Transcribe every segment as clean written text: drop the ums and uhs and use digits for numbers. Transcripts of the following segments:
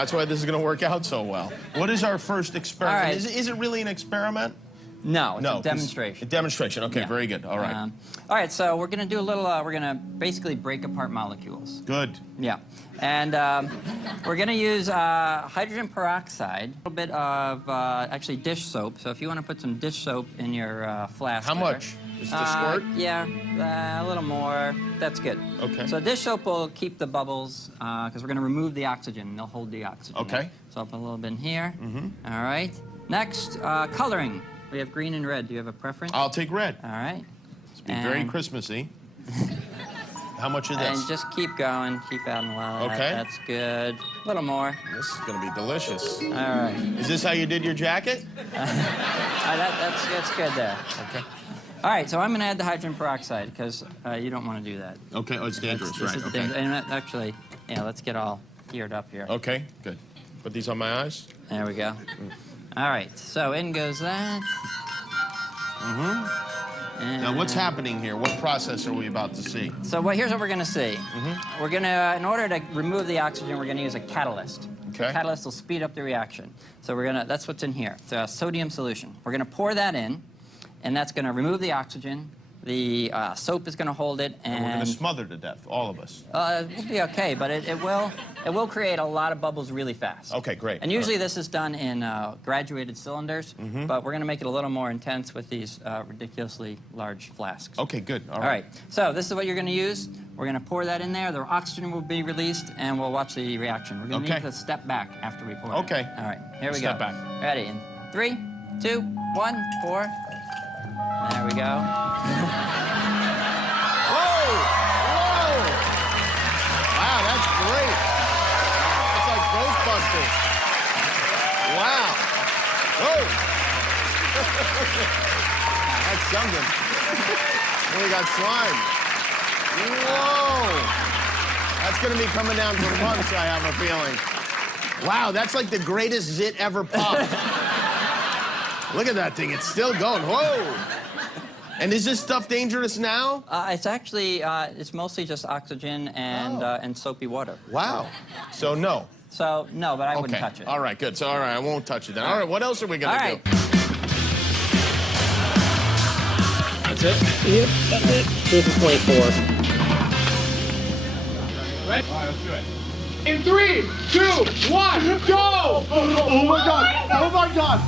That's why this is going to work out so well. What is our first experiment? All right. Is it really an experiment? No, it's No, a demonstration. A demonstration. Okay, Yeah. very good. All right. All right, so we're going to do a little, we're going to basically break apart molecules. Good. Yeah. And we're going to use hydrogen peroxide, a little bit of actually dish soap. So if you want to put some dish soap in your flask. How much? Just a squirt? Yeah, a little more. That's good. Okay. So dish soap will keep the bubbles because we're going to remove the oxygen. They'll hold the oxygen. Okay. So I'll put a little bit in here. All right. Next, coloring. We have green and red. Do you have a preference? I'll take red. All right. It's be very Christmassy. How much of this? And just keep going. Keep adding a lot of that. Okay. That's good. A little more. This is going to be delicious. All right. Is this how you did your jacket? That's good there. Okay. All right, so I'm going to add the hydrogen peroxide because you don't want to do that. Okay. Oh, it's dangerous, This right? is Okay. dangerous. And actually, yeah, let's get all geared up here. Okay. Good. Put these on my eyes. There we go. All right, so in goes that. And Now, what's happening here? What process are we about to see? So here's what we're going to see. We're going to, in order to remove the oxygen, we're going to use a catalyst. Okay. The catalyst will speed up the reaction. So we're going to, that's what's in here. It's a sodium solution. We're going to pour that in, and that's going to remove the oxygen. The soap is going to hold it, And we're going to smother to death, all of us. We'll be okay, but it will create a lot of bubbles really fast. Okay, great. And usually this is done in graduated cylinders, but we're going to make it a little more intense with these ridiculously large flasks. Okay, good. All right. So this is what you're going to use. We're going to pour that in there. The oxygen will be released, and we'll watch the reaction. We're going to need to step back after we pour it. Okay. All right. Here we Step go. back. Ready? In 3, 2, 1, pour. There we go. Whoa! Whoa! Wow, that's great. It's like Ghostbusters. Wow. Whoa! That's something. We got slime. Whoa! That's going to be coming down for months, I have a feeling. Wow, that's like the greatest zit ever popped. Look at that thing. It's still going. Whoa! And is this stuff dangerous now? It's actually, it's mostly just oxygen and soapy water. Wow. So no. So, no, but I wouldn't touch it. All right, good. So, all right, I won't touch it then. All right, what else are we going to do? That's it? Yep, that's it. This is 24. Right? All right, let's do it. In 3, 2, 1, go! Oh my God! Oh my God!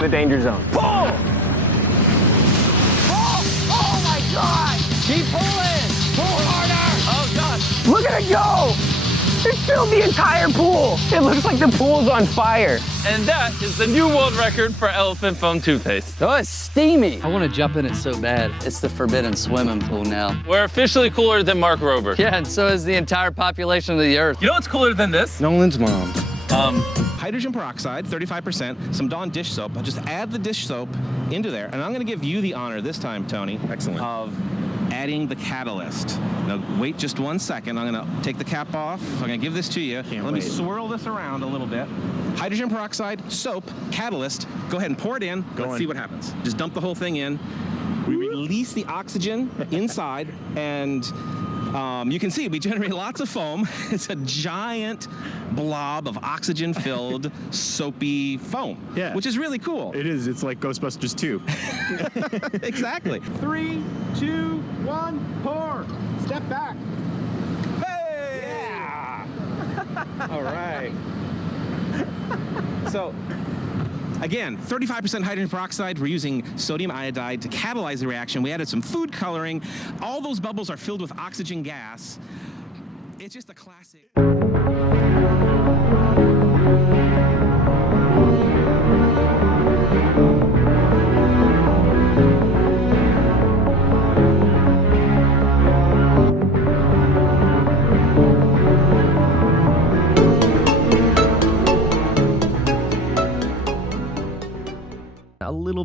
The danger zone. Pull! Oh my God! Keep pulling! Pull harder! Oh, gosh. Look at it go! It filled the entire pool. It looks like the pool's on fire. And that is the new world record for elephant foam toothpaste. Oh, it's steamy. I want to jump in it so bad. It's the forbidden swimming pool now. We're officially cooler than Mark Rober. Yeah, and so is the entire population of the Earth. You know what's cooler than this? Nolan's mom. Hydrogen peroxide, 35%, some Dawn dish soap. I'll just add the dish soap into there, and I'm going to give you the honor this time, Tony. Excellent. Of adding the catalyst. Now, wait just 1 second. I'm going to take the cap off. I'm going to give this to you. Let me swirl this around a little bit. Hydrogen peroxide, soap, catalyst. Go ahead and pour it in. Let's see what happens. Just dump the whole thing in. We release the oxygen inside, and you can see we generate lots of foam. It's a giant blob of oxygen-filled, soapy foam, which is really cool. It is. It's like Ghostbusters 2. Exactly. 3, 2, 1, pour. Step back. Hey! Yeah! All right. So, again, 35% hydrogen peroxide. We're using sodium iodide to catalyze the reaction. We added some food coloring. All those bubbles are filled with oxygen gas. It's just a classic.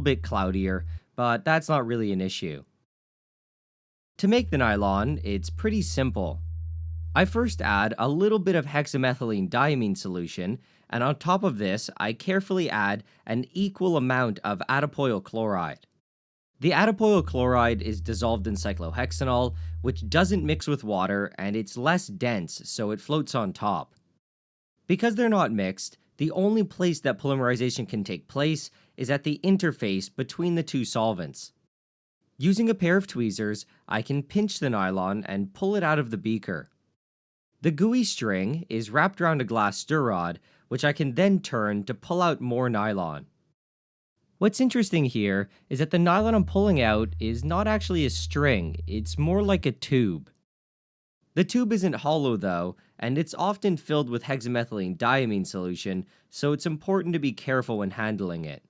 bit cloudier, but that's not really an issue. To make the nylon, it's pretty simple. I first add a little bit of hexamethylene diamine solution, and on top of this, I carefully add an equal amount of adipoyl chloride. The adipoyl chloride is dissolved in cyclohexanol, which doesn't mix with water, and it's less dense, so it floats on top. Because they're not mixed, the only place that polymerization can take place is at the interface between the two solvents. Using a pair of tweezers, I can pinch the nylon and pull it out of the beaker. The gooey string is wrapped around a glass stir rod, which I can then turn to pull out more nylon. What's interesting here is that the nylon I'm pulling out is not actually a string, it's more like a tube. The tube isn't hollow though, and it's often filled with hexamethylene diamine solution, so it's important to be careful when handling it.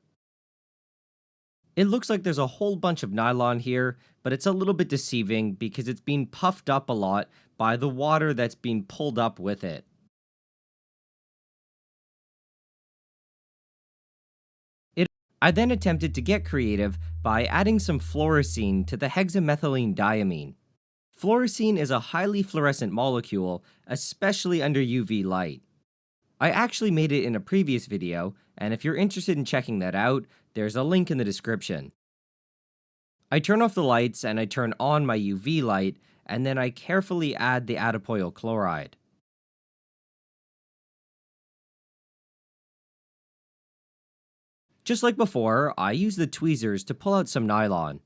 It looks like there's a whole bunch of nylon here, but it's a little bit deceiving because it's being puffed up a lot by the water that's being pulled up with it. I then attempted to get creative by adding some fluorescein to the hexamethylene diamine. Fluorescein is a highly fluorescent molecule, especially under UV light. I actually made it in a previous video, and if you're interested in checking that out, there's a link in the description. I turn off the lights and I turn on my UV light, and then I carefully add the adipoyl chloride. Just like before, I use the tweezers to pull out some nylon.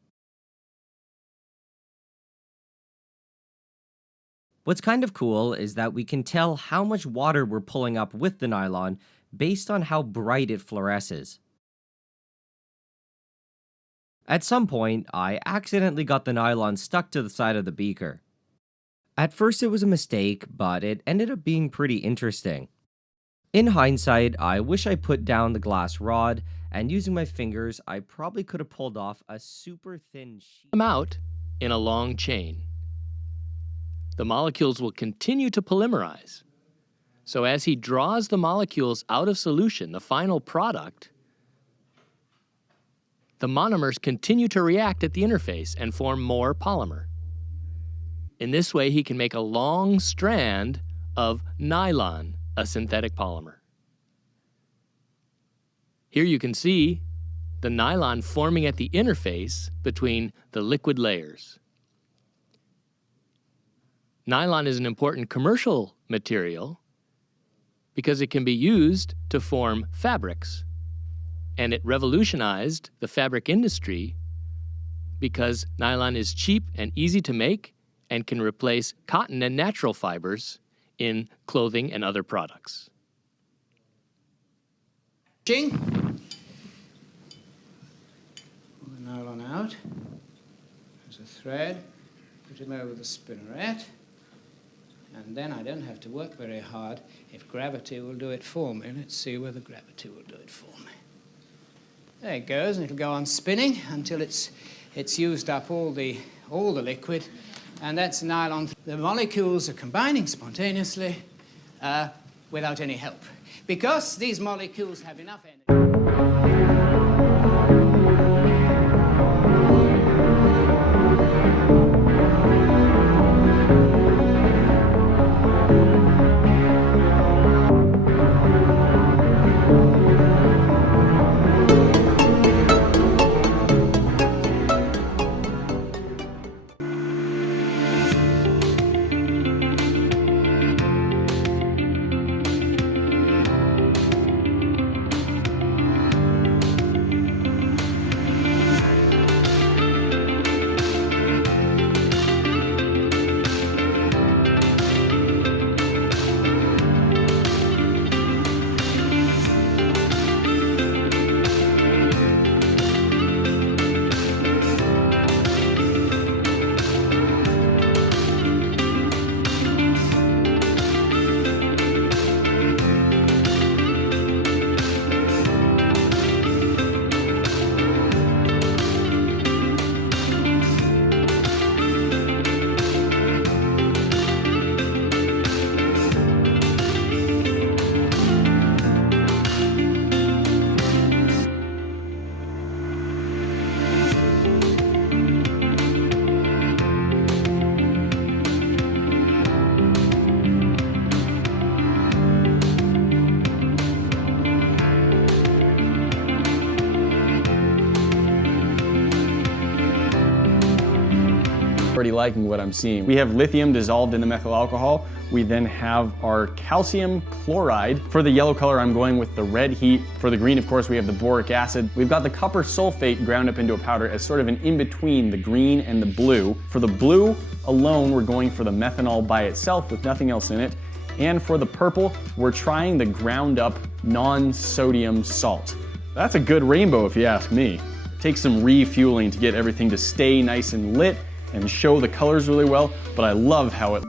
What's kind of cool is that we can tell how much water we're pulling up with the nylon based on how bright it fluoresces. At some point, I accidentally got the nylon stuck to the side of the beaker. At first it was a mistake, but it ended up being pretty interesting. In hindsight, I wish I put down the glass rod, and using my fingers, I probably could have pulled off a super thin sheet. Them out in a long chain. The molecules will continue to polymerize. So as he draws the molecules out of solution, the final product, the monomers continue to react at the interface and form more polymer. In this way, he can make a long strand of nylon, a synthetic polymer. Here you can see the nylon forming at the interface between the liquid layers. Nylon is an important commercial material because it can be used to form fabrics. And it revolutionized the fabric industry because nylon is cheap and easy to make and can replace cotton and natural fibers in clothing and other products. Pull the nylon out. There's a thread. Put him over the spinneret. And then I don't have to work very hard if gravity will do it for me. Let's see whether gravity will do it for me. There it goes, and it'll go on spinning until it's used up all the liquid, and that's nylon. The molecules are combining spontaneously without any help, because these molecules have enough energy. Pretty liking what I'm seeing. We have lithium dissolved in the methyl alcohol. We then have our calcium chloride. For the yellow color, I'm going with the red heat. For the green, of course, we have the boric acid. We've got the copper sulfate ground up into a powder as sort of an in-between the green and the blue. For the blue alone, we're going for the methanol by itself with nothing else in it. And for the purple, we're trying the ground up non-sodium salt. That's a good rainbow if you ask me. It takes some refueling to get everything to stay nice and lit and show the colors really well, but I love how it